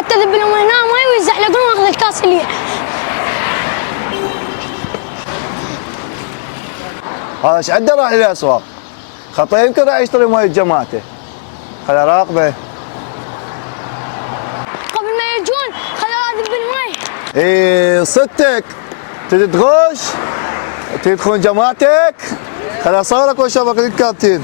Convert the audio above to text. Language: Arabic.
حتى ذب لهم هنا ماي ويزحلقون واخذ الكاس اللي هذا ايش عنده راح للاسواق؟ خطيه يمكن راح يشتري مويه جماعته. خل اراقبه. قبل ما يجون خل اذب الماي. ايه صدتك تريد تغش؟ تريد تخون جماعتك؟ خل اصورك واشوفك الكابتن.